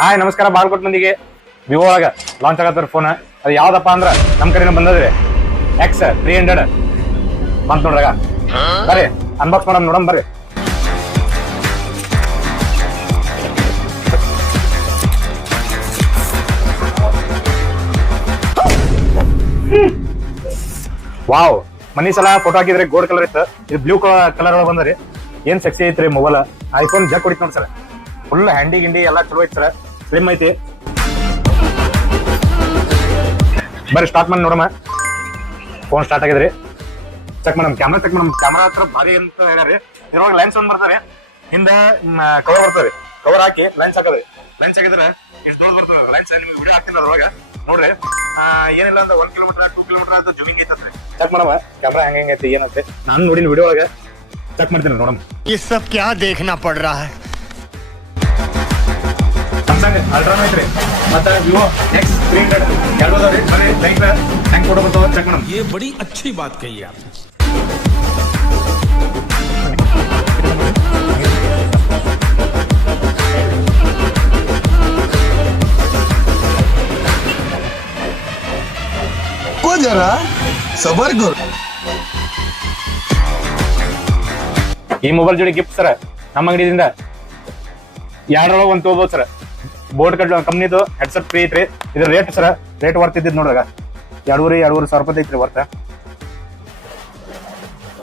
Hi ನಮಸ್ಕಾರ. ಬಾಳ್ಕೊಟ್ ಮಂದಿಗೆ Vivo ಒಳಗ ಲಾಂಚ್ ಆಗತ್ತಾರ ಫೋನ್. ಅದು ಯಾವ್ದಪ್ಪ ಅಂದ್ರ ನಮ್ ಕಡೆನ ಬಂದದ್ರಿ X300 ಬಂತ ನೋಡ್ರಾಗ. ಬರ್ರಿ ಅನ್ಬಾಕ್ಸ್ ಮಾಡಮ್ ನೋಡಮ್ ಬರ್ರಿ. ವಾವ್, ಮನಿ ಸಲ ಫೋಟೋ ಹಾಕಿದ್ರೆ ಗೋಲ್ಡ್ ಕಲರ್ ಇತ್ತು, ಇದು ಬ್ಲೂ ಕಲರ್ ಒಳಗೆ ಬಂದ್ರಿ. ಏನ್ ಸೆಕ್ಸಿ ಐತ್ರಿ ಮೊಬೈಲ್. ಐಫೋನ್ ಜಗ್ ಹೊಡಿತ್ ನೋಡಿ ಸರ್. ಫುಲ್ ಹ್ಯಾಂಡಿ ಗಿಂಡಿ ಎಲ್ಲಾ ಚಲೋ ಐತಿ ಸರ್, ಸ್ಲಿಮ್ ಐತಿ. ಬರ್ರಿ ಸ್ಟಾರ್ಟ್ ಮಾಡಿ ನೋಡಮ್ಮ. ಫೋನ್ ಸ್ಟಾರ್ಟ್ ಆಗಿದ್ರಿ, ಚೆಕ್ ಮಾಡಮ್. ಕ್ಯಾಮ್ರಾ ಚೆಕ್ ಮಾಡಮ್. ಕ್ಯಾಮ್ರಾ ಹತ್ರ ಭಾರಿ ಅಂತ ಹೇಳ್ಯಾರಿ. ಇದ್ರೊಳಗೆ ಲೆನ್ಸ್ ಒಂದ್ ಬರ್ತಾರೆ, ಹಿಂದ ಕವರ್ ಬರ್ತದೆ. ಕವರ್ ಹಾಕಿ ಲೆನ್ಸ್ ಹಾಕದ್ರಿ. ಲೆನ್ಸ್ ಹಾಕಿದ್ರೆ ಇಷ್ಟು ದೊಡ್ಡ ಬರ್ತದೆ ಲೆನ್ಸ್. ನಿಮ್ಗೆ ವಿಡಿಯೋ ಹಾಕ್ತೀನಿ ಅದ್ರೊಳಗ ನೋಡ್ರಿ. ಏನಿಲ್ಲ ಅಂದ್ರೆ 1 ಕಿಲೋಮೀಟರ್ 2 ಕಿಲೋಮೀಟರ್ ಅಂತ ಜೂಮಿಂಗ್ ಐತಂದ್ರೆ ಚೆಕ್ ಮಾಡಮ್ಮ. ಕ್ಯಾಮ್ರಾ ಹೆಂಗೈತಿ ಏನಂತೆ ನಾನು ನೋಡಿನ ವಿಡಿಯೋ ಒಳಗೆ ಚೆಕ್ ಮಾಡ್ತೀನಿ ನೋಡಮ್. ये सब क्या देखना पड़ रहा है? Samsung ಅಲ್ಟ್ರಾನೋ ಐತ್ರಿ, ಮತ್ತೆ ವಿವೋ X300 ಎರಡು ಅದಾವ್ರಿ. ಬರೀ ಲೈಕ್ ಹೆಂಗ್ ಫೋಟೋ ಬರ್ತಾವ ಚೆಕ್ ಮಾಡಮ್. ये बड़ी अच्छी बात कही आपने. को जरा सबर करो. ಈ ಮೊಬೈಲ್ ಜೋಡಿ ಗಿಫ್ಟ್ ಸರ್ ನಮ್ಮ ಅಂಗಡಿಯಿಂದ ಎರಡರೊಳಗೆ ಒಂದು ತಗೋಬಹುದು ಸರ್. ಬೋಟ್ ಕಂಪ್ನಿದು ಹೆಡ್ಸೆಟ್ ಫ್ರೀ ಐತ್ರಿ. ಇದ್ರ ರೇಟ್ ಸರ್, ರೇಟ್ ವರ್ತ್ ಇದ್ದಿದ್ ನೋಡ್ರಾಗ 2,500 ರೂಪಾಯಿ ಐತ್ರಿ ವರ್ತ್.